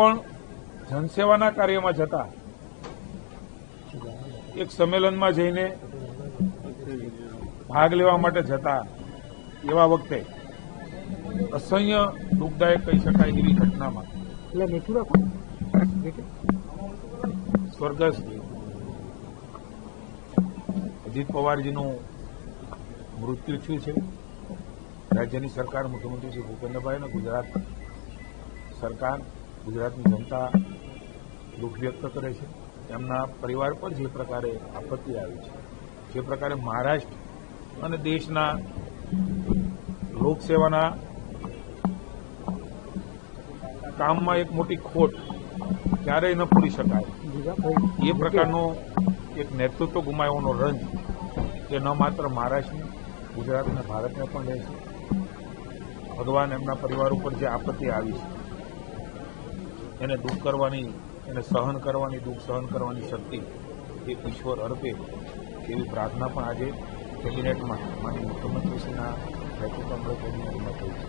પણ જનસેવાના કાર્યમાં જતા એક સંમેલનમાં જઈને ભાગ લેવા માટે જતા એવા વખતે અસહ્ય દુઃખદાયક કહી શકાય એવી ઘટનામાં સ્વર્ગસ્થ અજીત પવારજીનું મૃત્યુ થયું છે. રાજ્યની સરકાર, મુખ્યમંત્રી શ્રી ભૂપેન્દ્રભાઈ અને ગુજરાત સરકાર, ગુજરાતની જનતા દુઃખ વ્યક્ત કરે છે. એમના પરિવાર પર જે પ્રકારે આપત્તિ આવી છે, જે પ્રકારે મહારાષ્ટ્ર અને દેશના લોકસેવાના કામમાં એક મોટી ખોટ ક્યારેય ન પૂરી શકાય એ પ્રકારનો એક નેતૃત્વ ગુમાવવાનો રંજ એ ન માત્ર મહારાષ્ટ્રને, ગુજરાત અને ભારતને પણ રહે છે. ભગવાન એમના પરિવાર ઉપર જે આપત્તિ આવી છે એને દુઃખ કરવાની, એને સહન કરવાની, દુઃખ સહન કરવાની શક્તિ એ ઈશ્વર અર્પે એવી પ્રાર્થના પણ આજે કેબિનેટમાં માનનીય મુખ્યમંત્રીશ્રીના નેતૃત્વમાં કેબિનેટમાં થઈ છે.